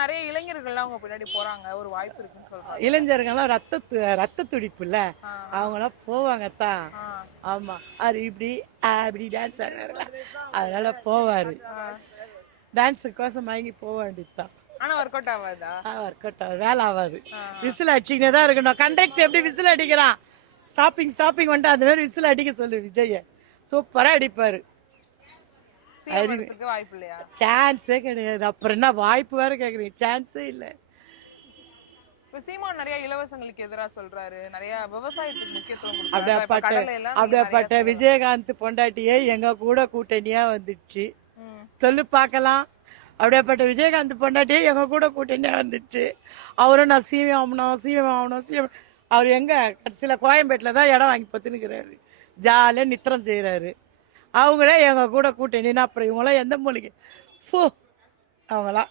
நிறைய இளைஞர்கள்லாம் அவங்க பின்னாடி போறாங்க, ஒரு வாய்ப்பு இருக்குன்னு சொல்றாங்க. இளைஞர்கள்லாம் ரத்த துடிப்பு இல்ல, அவங்களாம் போவாங்க தான். ஆமா, அது இப்படி அப்படி டான்ஸ் ஆடுறாருல, அதனால போவாரு. டான்ஸுக்கோசம் மயங்கி போக வேண்டியதுதான். ஆனா ஒர்க் அவுட் ஆகாதா? ஒர்க் அவுட் ஆகுது, வேலை ஆகாது. விசில் அடிச்சுக்கினே தான் இருக்கணும். கண்டக்டர் எப்படி விசில் அடிக்கிறான், ஸ்டாப்பிங் வந்துட்டு அந்த மாதிரி விசில் அடிக்க சொல்லு. விஜய் சூப்பரா அடிப்பாரு. வாய்ப்பு இல்லையா? சான்ஸே கிடையாது. அப்புறம் என்ன வாய்ப்பு வேற கேக்குறீங்க? சான்ஸே இல்லை. இப்ப சீமான் நிறைய இலவசங்களுக்கு எதிராக சொல்றாரு, நிறைய விவசாயத்துக்கு முக்கியத்துவம் அப்படியாப்பட்ட விஜயகாந்த் பொண்டாட்டியே எங்க கூட கூட்டணியா வந்துடுச்சு. சொல்லு பார்க்கலாம். அப்படியாப்பட்ட விஜயகாந்த் பொண்டாட்டியே எங்க கூட கூட்டணியா வந்துடுச்சு. அவரும் நான் சிஎம் ஆகணும். அவர் எங்க கடைசியில கோயம்பேட்டில் தான் இடம் வாங்கி பத்துனுக்கிறாரு. ஜாலியாக நித்திரம் செய்யறாரு. அவங்களே எங்க கூட கூட்டணின்னா அப்புறம் இவங்களாம் எந்த மூலிகை அவங்களாம்